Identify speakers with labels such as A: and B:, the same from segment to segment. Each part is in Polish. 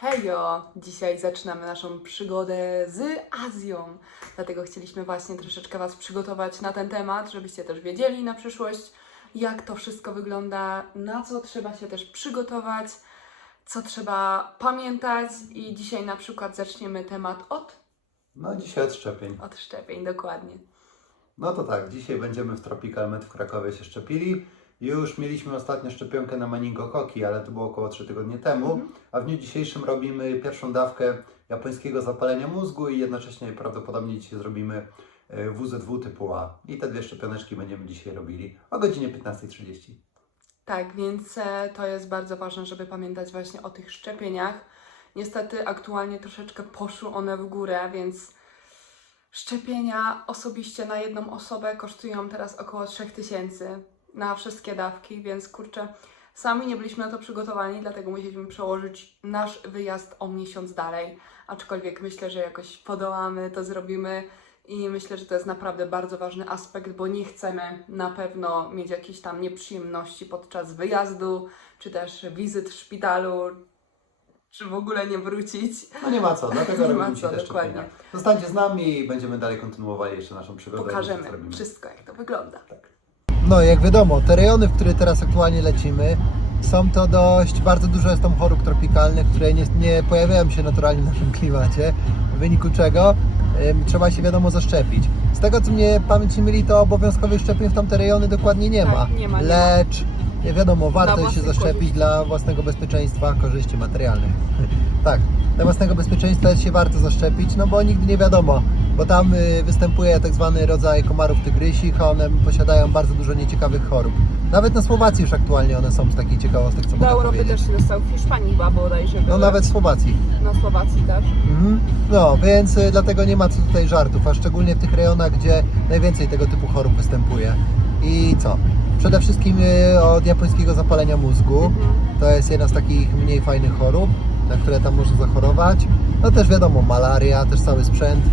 A: Hejo! Dzisiaj zaczynamy naszą przygodę z Azją. Dlatego chcieliśmy właśnie troszeczkę Was przygotować na ten temat, żebyście też wiedzieli na przyszłość, jak to wszystko wygląda, na co trzeba się też przygotować, co trzeba pamiętać. I dzisiaj na przykład zaczniemy temat od,
B: No dzisiaj od szczepień.
A: od szczepień, dokładnie.
B: No to tak, dzisiaj będziemy w Tropical Med w Krakowie się szczepili. Już mieliśmy ostatnio szczepionkę na meningokoki, ale to było około 3 tygodnie temu.
A: Mhm.
B: A w dniu dzisiejszym robimy pierwszą dawkę japońskiego zapalenia mózgu i jednocześnie prawdopodobnie dzisiaj zrobimy e, WZW typu A. I te dwie szczepioneczki będziemy dzisiaj robili o godzinie 15.30.
A: Tak, więc e, to jest bardzo ważne, żeby pamiętać właśnie o tych szczepieniach. Niestety aktualnie troszeczkę poszły one w górę, więc szczepienia osobiście na jedną osobę kosztują teraz około 3000 na wszystkie dawki, więc kurczę, sami nie byliśmy na to przygotowani, dlatego musieliśmy przełożyć nasz wyjazd o miesiąc dalej. Aczkolwiek myślę, że jakoś podołamy, to zrobimy. I myślę, że to jest naprawdę bardzo ważny aspekt, bo nie chcemy na pewno mieć jakichś tam nieprzyjemności podczas wyjazdu, czy też wizyt w szpitalu, czy w ogóle nie wrócić.
B: No nie ma co, dlatego
A: Nie ma
B: robimy
A: co, dokładnie.
B: szczepienia. Zostańcie z nami i będziemy dalej kontynuowali jeszcze naszą przygodę.
A: Pokażemy wszystko, jak to wygląda.
C: No, jak wiadomo, te rejony, w które teraz aktualnie lecimy, są to dość, bardzo dużo jest tam chorób tropikalnych, które nie, nie pojawiają się naturalnie w naszym klimacie, w wyniku czego ym, trzeba się wiadomo zaszczepić. Z tego co mnie pamięć nie myli, to obowiązkowych szczepień w tamte rejony dokładnie nie
A: Tak,
C: ma.
A: nie ma, nie.
C: Lecz nie wiadomo, warto się zaszczepić
A: korzyści.
C: dla własnego bezpieczeństwa, korzyści materialnych. tak, dla własnego bezpieczeństwa się warto zaszczepić, no bo nigdy nie wiadomo, bo tam y, występuje tak zwany rodzaj komarów tygrysich, a one posiadają bardzo dużo nieciekawych chorób. Nawet na Słowacji już aktualnie one są z takich ciekawostek, co
A: Do Europy
C: powiedzieć.
A: też się dostał w Hiszpanii chyba bodajże.
C: No nawet w Słowacji.
A: Na Słowacji też.
C: Mhm. No, więc y, dlatego nie ma co tutaj żartów, a szczególnie w tych rejonach, gdzie najwięcej tego typu chorób występuje. I co? Przede wszystkim y, od japońskiego zapalenia mózgu.
A: Mhm.
C: To jest jedna z takich mniej fajnych chorób, na które tam można zachorować. No też wiadomo, malaria, też cały sprzęt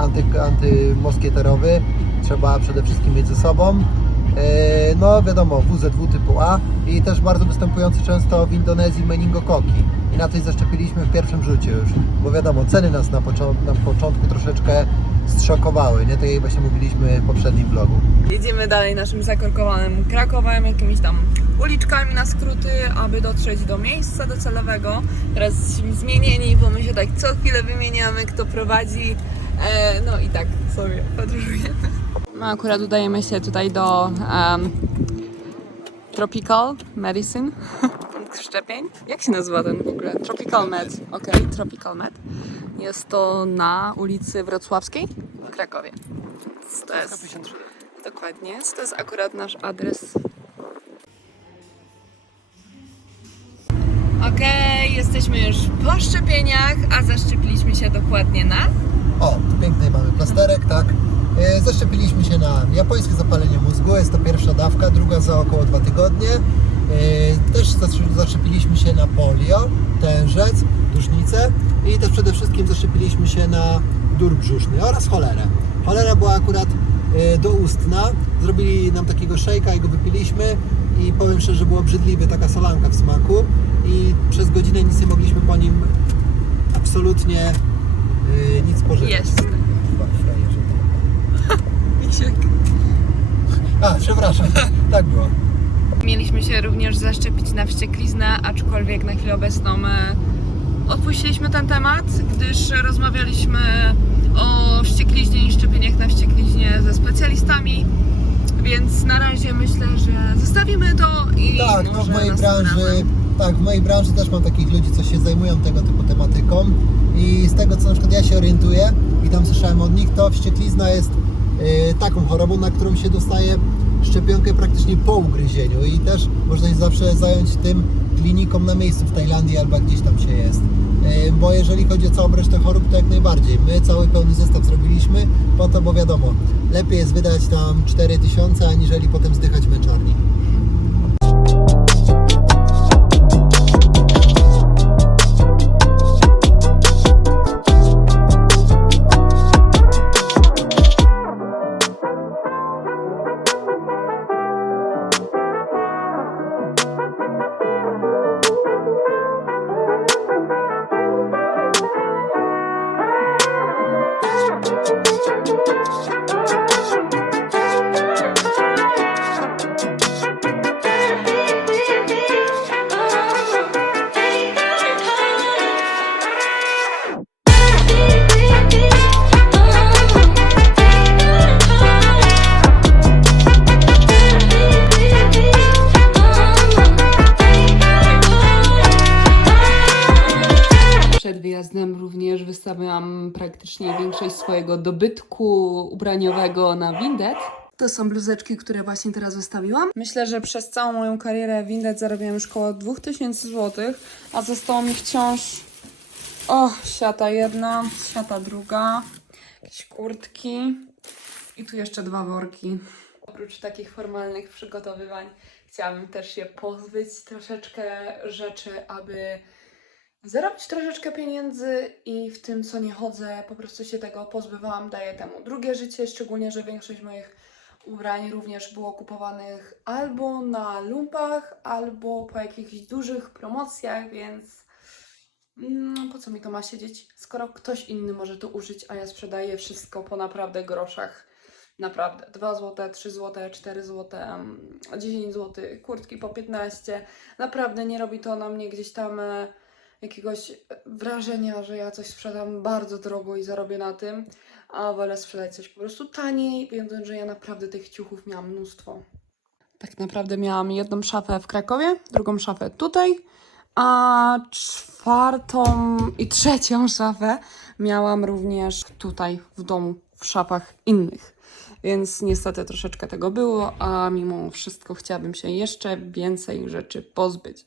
C: anty, antymoskieterowy trzeba przede wszystkim mieć ze sobą. Y, No wiadomo, WZW typu A i też bardzo występujący często w Indonezji meningokoki. I na tej zaszczepiliśmy w pierwszym rzucie już, bo wiadomo, ceny nas na, na początku troszeczkę zszokowały, nie? Tak jak właśnie mówiliśmy w poprzednim vlogu.
A: Jedziemy dalej naszym zakorkowanym Krakowem, jakimiś tam uliczkami na skróty, aby dotrzeć do miejsca docelowego. Teraz jesteśmy zmienieni, bo my się tak co chwilę wymieniamy, kto prowadzi. E, no i tak sobie podróżujemy. My akurat udajemy się tutaj do em, Tropical Medicine. Szczepień. Jak się nazywa ten w ogóle? Tropical Med. Okej, Tropical Med. Jest to na ulicy Wrocławskiej w Krakowie. To jest Dokładnie, to jest akurat nasz adres. Okej, jesteśmy już po szczepieniach, a zaszczepiliśmy się dokładnie na.
C: O, piękny mamy plasterek, tak. E, Zaszczepiliśmy się na japońskie zapalenie mózgu, jest to pierwsza dawka, druga za około dwa tygodnie. E, Też zasz- zaszczepiliśmy się na polio, tężec, dusznicę i też przede wszystkim zaszczepiliśmy się na dur brzuszny oraz cholerę. Cholera była akurat e, doustna, zrobili nam takiego szejka i go wypiliśmy i powiem szczerze, że było obrzydliwy, taka solanka w smaku i przez godzinę nic nie mogliśmy po nim absolutnie Yy, nic spożywać.
A: Jest.
C: Chyba frajerze.
A: Misiek.
C: A, przepraszam. Tak było.
A: Mieliśmy się również zaszczepić na wściekliznę, aczkolwiek na chwilę obecną e, odpuściliśmy ten temat, gdyż rozmawialiśmy o wściekliźnie i szczepieniach na wściekliźnie ze specjalistami. Więc na razie myślę, że zostawimy to i
C: Tak, no w mojej branży. Tak, w mojej branży też mam takich ludzi, co się zajmują tego typu tematyką i z tego, co na przykład ja się orientuję i tam słyszałem od nich, to wścieklizna jest yy, taką chorobą, na którą się dostaje szczepionkę praktycznie po ugryzieniu i też można się zawsze zająć tym kliniką na miejscu w Tajlandii albo gdzieś tam się jest. Yy, Bo jeżeli chodzi o całą resztę chorób, to jak najbardziej. My cały pełny zestaw zrobiliśmy po to, bo wiadomo, lepiej jest wydać tam 4000, aniżeli potem zdychać w męczarni.
A: Również wystawiam praktycznie większość swojego dobytku ubraniowego na Vinted. To są bluzeczki, które właśnie teraz wystawiłam. Myślę, że przez całą moją karierę Vinted zarobiłam już około 2000 zł, a zostało mi wciąż o, siata jedna, siata druga, jakieś kurtki i tu jeszcze dwa worki. Oprócz takich formalnych przygotowywań chciałabym też się pozbyć troszeczkę rzeczy, aby zarobić troszeczkę pieniędzy i w tym, co nie chodzę, po prostu się tego pozbywałam, daję temu drugie życie, szczególnie, że większość moich ubrań również było kupowanych albo na lumpach, albo po jakichś dużych promocjach, więc mm, po co mi to ma siedzieć, skoro ktoś inny może to użyć, a ja sprzedaję wszystko po naprawdę groszach. Naprawdę. 2 zł, 3 zł, 4 zł, mm, 10 zł, kurtki po 15. Naprawdę nie robi to na mnie gdzieś tam e, jakiegoś wrażenia, że ja coś sprzedam bardzo drogo i zarobię na tym, a wolę sprzedać coś po prostu taniej, wiedząc, że ja naprawdę tych ciuchów miałam mnóstwo. Tak naprawdę miałam jedną szafę w Krakowie, drugą szafę tutaj, a czwartą i trzecią szafę miałam również tutaj w domu, w szafach innych. Więc niestety troszeczkę tego było, a mimo wszystko chciałabym się jeszcze więcej rzeczy pozbyć.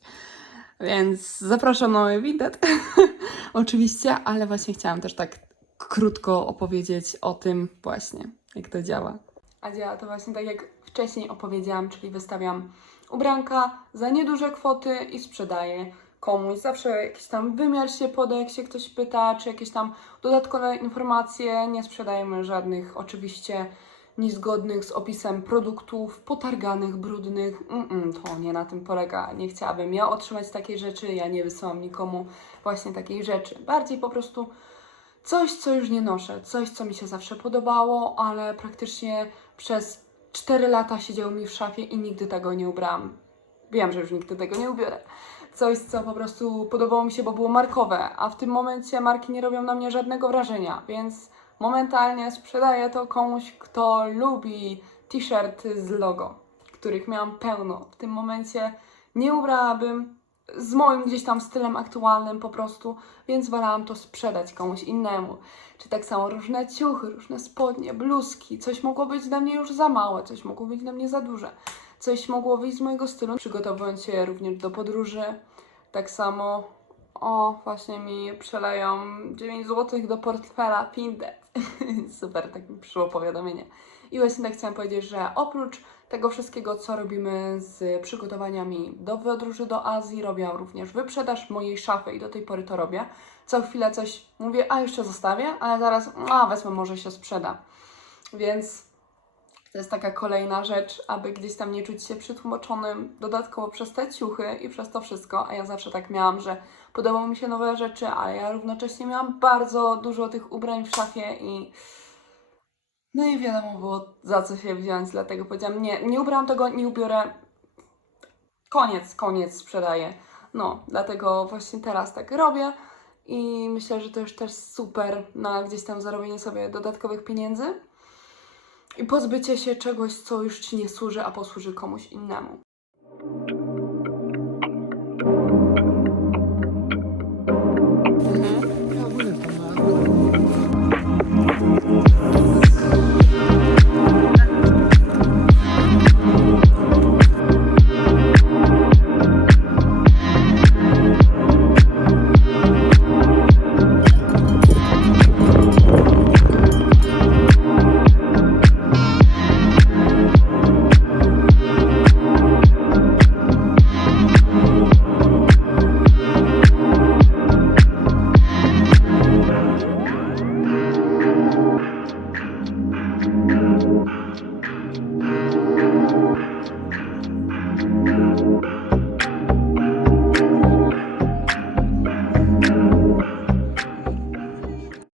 A: Więc zapraszam na wideo, oczywiście, ale właśnie chciałam też tak krótko opowiedzieć o tym właśnie, jak to działa. A działa to właśnie tak, jak wcześniej opowiedziałam, czyli wystawiam ubranka za nieduże kwoty i sprzedaję komuś. Zawsze jakiś tam wymiar się poda, jak się ktoś pyta, czy jakieś tam dodatkowe informacje. Nie sprzedajemy żadnych oczywiście niezgodnych z opisem produktów, potarganych, brudnych. Mm-mm, to nie na tym polega. Nie chciałabym ja otrzymać takiej rzeczy, ja nie wysyłam nikomu właśnie takiej rzeczy. Bardziej po prostu coś, co już nie noszę, coś, co mi się zawsze podobało, ale praktycznie przez 4 lata siedziało mi w szafie i nigdy tego nie ubrałam. Wiem, że już nigdy tego nie ubiorę. Coś, co po prostu podobało mi się, bo było markowe, a w tym momencie marki nie robią na mnie żadnego wrażenia, więc momentalnie sprzedaję to komuś, kto lubi t-shirty z logo, których miałam pełno. W tym momencie nie ubrałabym z moim gdzieś tam stylem aktualnym po prostu, więc wolałam to sprzedać komuś innemu. Czy tak samo różne ciuchy, różne spodnie, bluzki, coś mogło być dla mnie już za małe, coś mogło być dla mnie za duże, coś mogło wyjść z mojego stylu, przygotowując się również do podróży. Tak samo, o, właśnie mi przeleją 9 zł do portfela Pindet. Super, tak mi przyszło powiadomienie. I właśnie tak chciałam powiedzieć, że oprócz tego wszystkiego, co robimy z przygotowaniami do podróży do Azji, robię również wyprzedaż mojej szafy i do tej pory to robię. Co chwilę coś mówię, a jeszcze zostawię, ale zaraz, a wezmę, może się sprzeda. Więc to jest taka kolejna rzecz, aby gdzieś tam nie czuć się przytłumaczonym dodatkowo przez te ciuchy i przez to wszystko. A ja zawsze tak miałam, że podobały mi się nowe rzeczy, ale ja równocześnie miałam bardzo dużo tych ubrań w szafie i no i wiadomo było za co się wziąć, dlatego powiedziałam, nie, nie ubrałam tego, nie ubiorę. Koniec, koniec, sprzedaję. No, dlatego właśnie teraz tak robię i myślę, że to już też super na gdzieś tam zarobienie sobie dodatkowych pieniędzy i pozbycie się czegoś, co już Ci nie służy, a posłuży komuś innemu.